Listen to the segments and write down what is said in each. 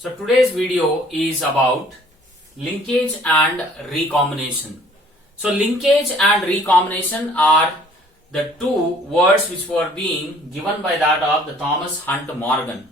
So today's video is about linkage and recombination. So linkage and recombination are the two words which were being given by that of the Thomas Hunt Morgan,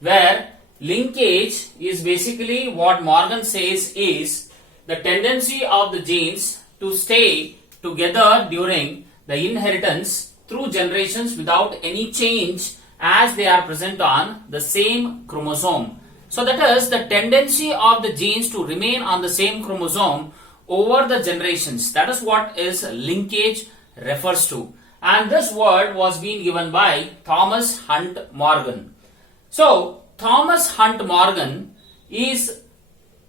where linkage is basically what Morgan says is the tendency of the genes to stay together during the inheritance through generations without any change as they are present on the same chromosome. So that is the tendency of the genes to remain on the same chromosome over the generations. That is what is linkage refers to. And this word was being given by Thomas Hunt Morgan. So Thomas Hunt Morgan is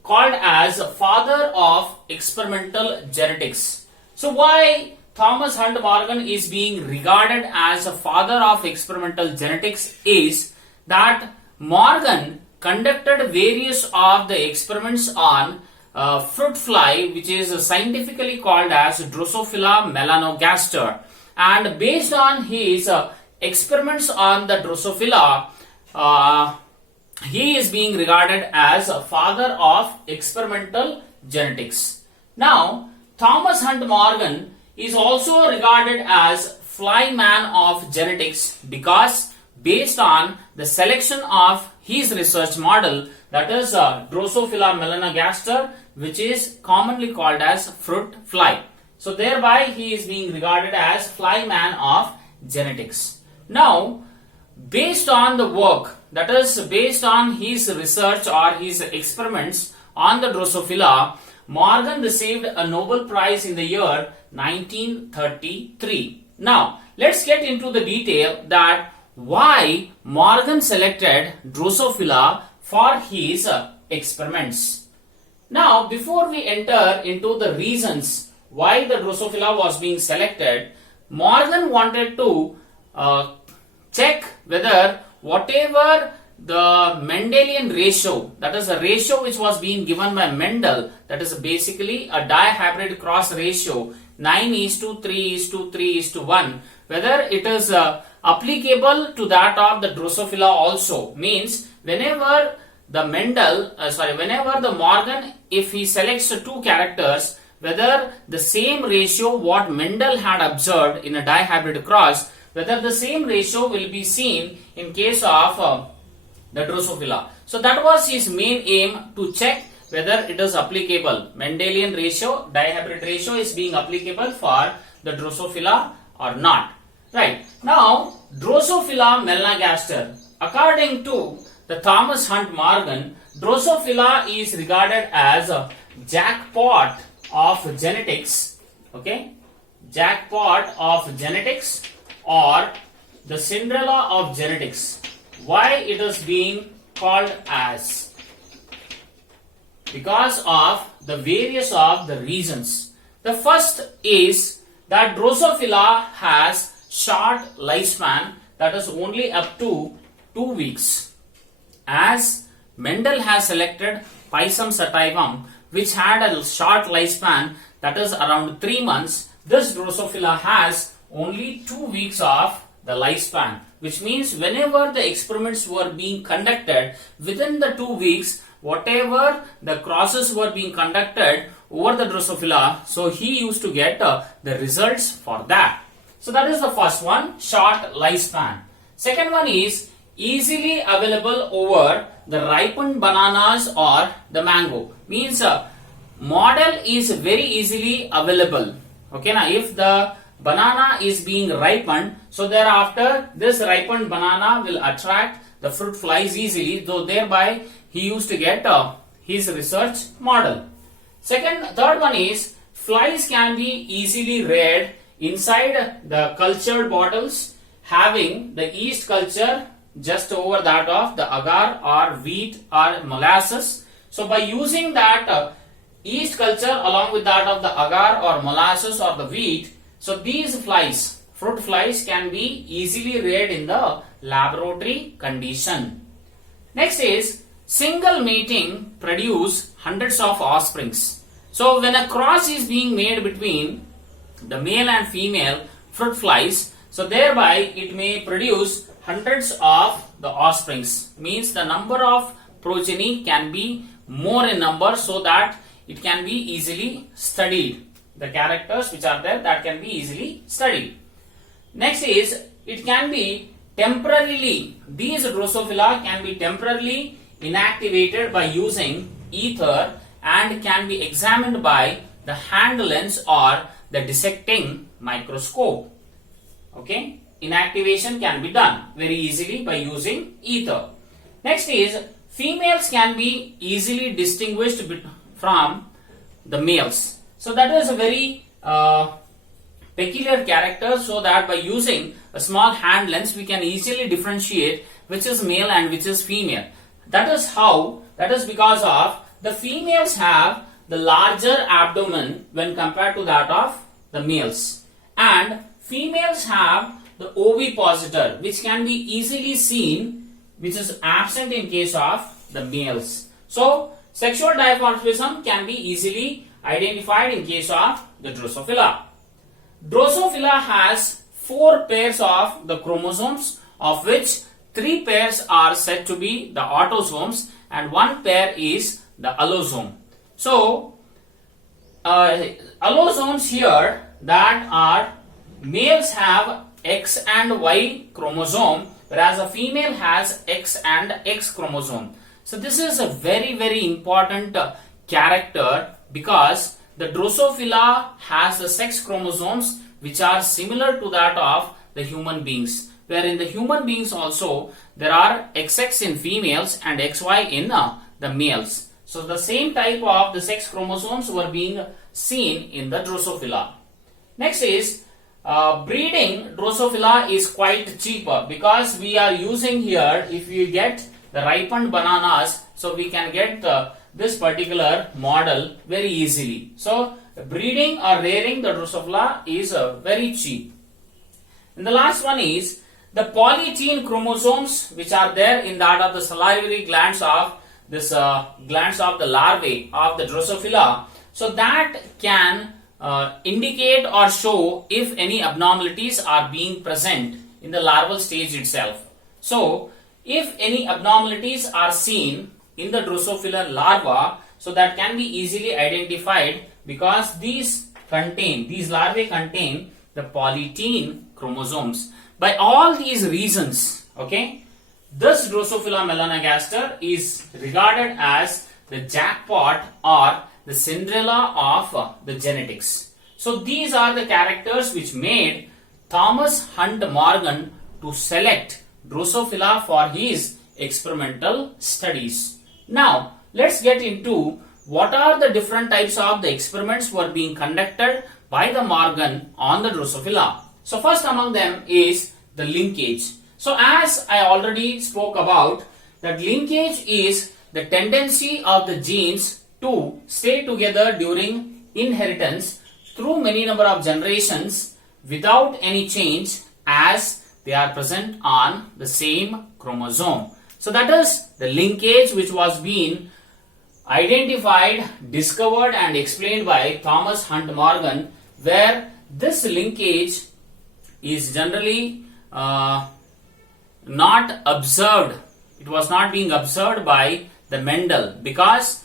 called as father of experimental genetics. So why Thomas Hunt Morgan is being regarded as a father of experimental genetics is that Morgan conducted various of the experiments on fruit fly, which is scientifically called as Drosophila melanogaster, and based on his experiments on the Drosophila, he is being regarded as a father of experimental genetics. Now, Thomas Hunt Morgan is also regarded as fly man of genetics because based on the selection of his research model, that is Drosophila melanogaster, which is commonly called as fruit fly. So thereby he is being regarded as fly man of genetics. Now, based on the work, that is based on his research or his experiments on the Drosophila, Morgan received a Nobel Prize in the year 1933. Now, let's get into the detail that why Morgan selected Drosophila for his experiments. Now, before we enter into the reasons why the Drosophila was being selected, Morgan wanted to check whether whatever the Mendelian ratio, that is a ratio which was being given by Mendel, that is basically a dihybrid cross ratio 9:3:3:1, whether it is applicable to that of the Drosophila also. Means whenever the whenever the Morgan, if he selects two characters, whether the same ratio what Mendel had observed in a dihybrid cross, whether the same ratio will be seen in case of the Drosophila. So that was his main aim, to check whether it is applicable. Mendelian ratio, dihybrid ratio is being applicable for the Drosophila or not. Right. Now, Drosophila melanogaster. According to the Thomas Hunt Morgan, Drosophila is regarded as a jackpot of genetics. Okay. Jackpot of genetics or the Cinderella of genetics. Why it is being called as? Because of the various of the reasons. The first is that Drosophila has short lifespan, that is only up to 2 weeks, as Mendel has selected Pisum sativum, which had a short lifespan, that is around 3 months. This Drosophila has only 2 weeks of the lifespan, which means whenever the experiments were being conducted within the 2 weeks, whatever the crosses were being conducted over the Drosophila, so he used to get the results for that. So that is the first one, short lifespan. Second one is easily available over the ripened bananas or the mango. Means model is very easily available. Okay, now if the banana is being ripened, so thereafter this ripened banana will attract the fruit flies easily, so thereby he used to get his research model. Third one is flies can be easily reared inside the cultured bottles having the yeast culture just over that of the agar or wheat or molasses. So by using that yeast culture along with that of the agar or molasses or the wheat, so these flies, fruit flies, can be easily reared in the laboratory condition. Next is single mating produce hundreds of offsprings. So when a cross is being made between the male and female fruit flies, so thereby it may produce hundreds of the offsprings. Means the number of progeny can be more in number so that it can be easily studied. The characters which are there, that can be easily studied. Next is, it can be temporarily, these Drosophila can be temporarily inactivated by using ether and can be examined by the hand lens or the dissecting microscope. Okay, inactivation can be done very easily by using ether. Next is, females can be easily distinguished from the males. So that is a very peculiar character, so that by using a small hand lens we can easily differentiate which is male and which is female. That is because of the females have the larger abdomen when compared to that of the males, and females have the ovipositor which can be easily seen, which is absent in case of the males. So sexual dimorphism can be easily identified in case of the Drosophila. Drosophila has 4 pairs of the chromosomes, of which 3 pairs are said to be the autosomes and 1 pair is the allosome. So allosomes here, that are males have X and Y chromosome, whereas a female has X and X chromosome. So this is a very, very important character, because the Drosophila has the sex chromosomes which are similar to that of the human beings, where in the human beings also there are XX in females and XY in the males. So the same type of the sex chromosomes were being seen in the Drosophila. Next is, breeding Drosophila is quite cheaper, because we are using here, if you get the ripened bananas, so we can get this particular model very easily. So breeding or rearing the Drosophila is very cheap. And the last one is the polytene chromosomes which are there in that of the salivary glands of this glands of the larvae of the Drosophila. So that can indicate or show if any abnormalities are being present in the larval stage itself. So if any abnormalities are seen in the Drosophila larva, so that can be easily identified, because these larvae contain the polytene chromosomes. By all these reasons, okay, this Drosophila melanogaster is regarded as the jackpot or the Cinderella of the genetics. So these are the characters which made Thomas Hunt Morgan to select Drosophila for his experimental studies. Now let's get into what are the different types of the experiments were being conducted by the Morgan on the Drosophila. So first among them is the linkage. So as I already spoke about, that linkage is the tendency of the genes to stay together during inheritance through many number of generations without any change, as they are present on the same chromosome. So that is the linkage which was being identified, discovered and explained by Thomas Hunt Morgan, where this linkage is generally not observed. It was not being observed by the Mendel, because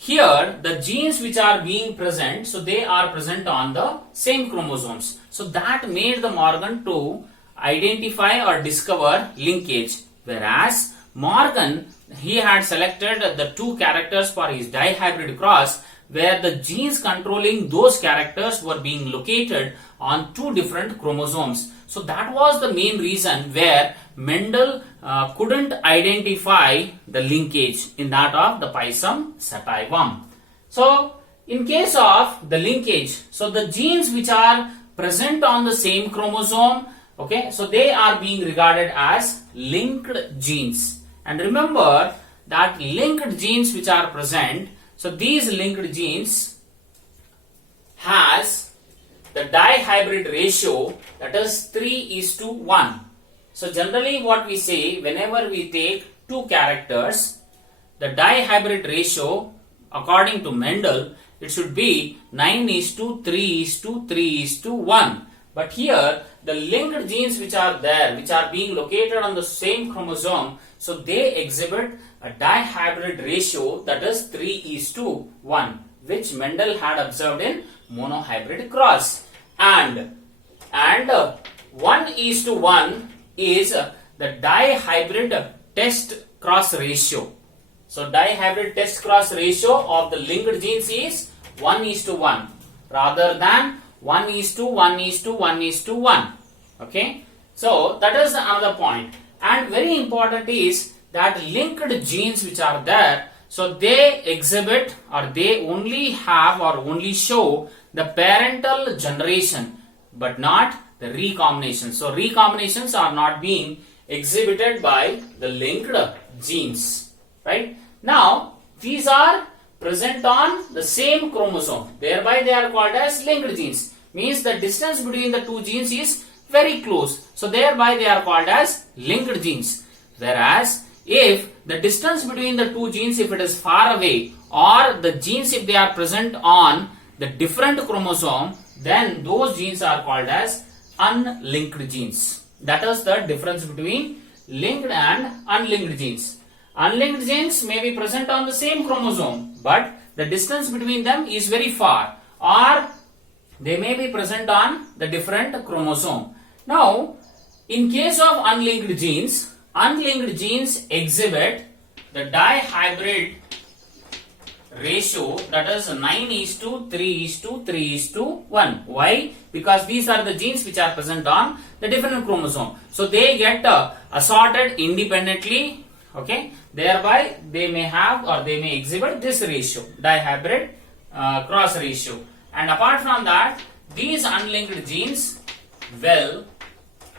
here the genes which are being present, so they are present on the same chromosomes. So that made the Morgan to identify or discover linkage, whereas Morgan, he had selected the 2 characters for his dihybrid cross, where the genes controlling those characters were being located on 2 different chromosomes. So that was the main reason where Mendel couldn't identify the linkage in that of the Pisum sativum. So in case of the linkage, so the genes which are present on the same chromosome, okay, so they are being regarded as linked genes. And remember that linked genes which are present, so these linked genes has the dihybrid ratio, that is 3:1. So generally what we say, whenever we take 2 characters, the dihybrid ratio according to Mendel, it should be 9:3:3:1. But here the linked genes which are there, which are being located on the same chromosome, so they exhibit a dihybrid ratio, that is 3:1, which Mendel had observed in monohybrid cross. And 1:1 is the dihybrid test cross ratio. So dihybrid test cross ratio of the linked genes is 1:1 rather than 1:1:1:1. Okay, so that is another point. And very important is that linked genes which are there, so they exhibit, or they only have or only show the parental generation but not the recombination. So recombinations are not being exhibited by the linked genes, right? Now these are present on the same chromosome, thereby they are called as linked genes. Means the distance between the two genes is very close, so thereby they are called as linked genes. Whereas if the distance between the two genes, if it is far away, or the genes if they are present on the different chromosome, then those genes are called as unlinked genes. That is the difference between linked and unlinked genes. Unlinked genes may be present on the same chromosome, but the distance between them is very far, or they may be present on the different chromosome. Now, in case of unlinked genes exhibit the dihybrid ratio, that is 9:3:3:1. Why? Because these are the genes which are present on the different chromosome. So they get assorted independently. Okay, thereby they may have or they may exhibit this ratio, dihybrid cross ratio. And apart from that, these unlinked genes will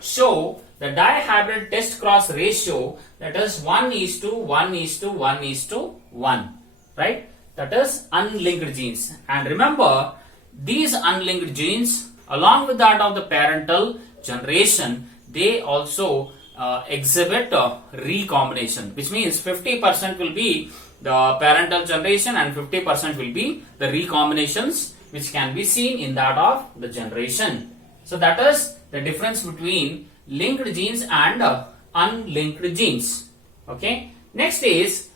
show the dihybrid test cross ratio, that is 1:1:1:1, right? That is unlinked genes. And remember, these unlinked genes, along with that of the parental generation, they also exhibit recombination, which means 50% will be the parental generation and 50% will be the recombinations, which can be seen in that of the generation. So that is the difference between linked genes and unlinked genes. Okay. Next is,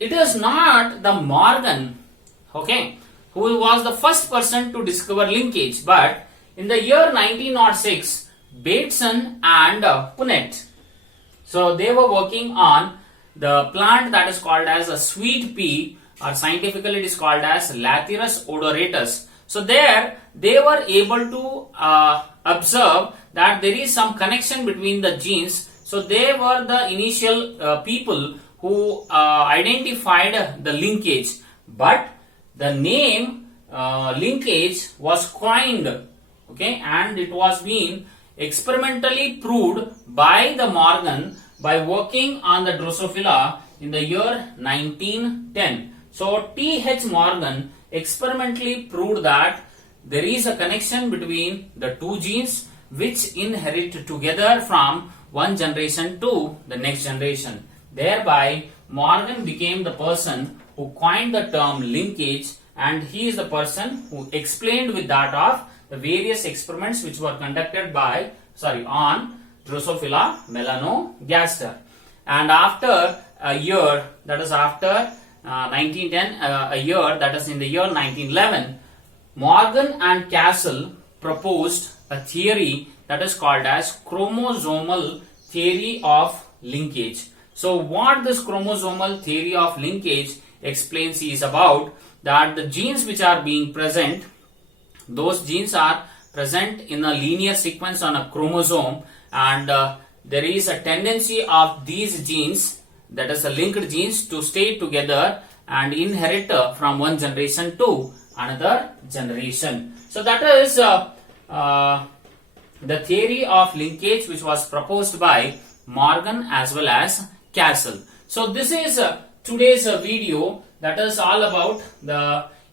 it is not the Morgan, okay, who was the first person to discover linkage, but in the year 1906, Bateson and Punnett. So they were working on the plant that is called as a sweet pea, or scientifically it is called as Lathyrus odoratus. So there they were able to observe that there is some connection between the genes. So they were the initial people who identified the linkage, but the name linkage was coined, okay, and it was being experimentally proved by the Morgan by working on the Drosophila in the year 1910. So T.H. Morgan experimentally proved that there is a connection between the two genes which inherit together from one generation to the next generation. Thereby, Morgan became the person who coined the term linkage, and he is the person who explained with that of the various experiments which were conducted on Drosophila melanogaster. And after a year, that is after 1910, a year, that is in the year 1911, Morgan and Castle proposed a theory that is called as chromosomal theory of linkage. So what this chromosomal theory of linkage explains is about that the genes which are being present, those genes are present in a linear sequence on a chromosome, and there is a tendency of these genes, that is the linked genes, to stay together and inherit from one generation to another generation. So that is the theory of linkage which was proposed by Morgan as well as Castle. So this is today's video, that is all about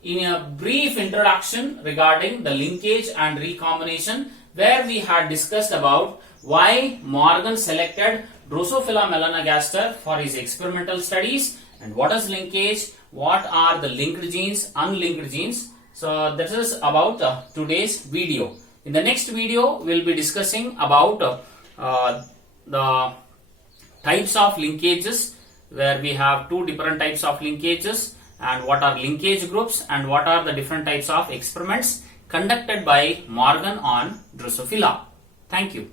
in a brief introduction regarding the linkage and recombination, where we had discussed about why Morgan selected Drosophila melanogaster for his experimental studies, and what is linkage, what are the linked genes, unlinked genes. So this is about today's video. In the next video, we'll be discussing about the types of linkages, where we have two different types of linkages, and what are linkage groups and what are the different types of experiments conducted by Morgan on Drosophila. Thank you.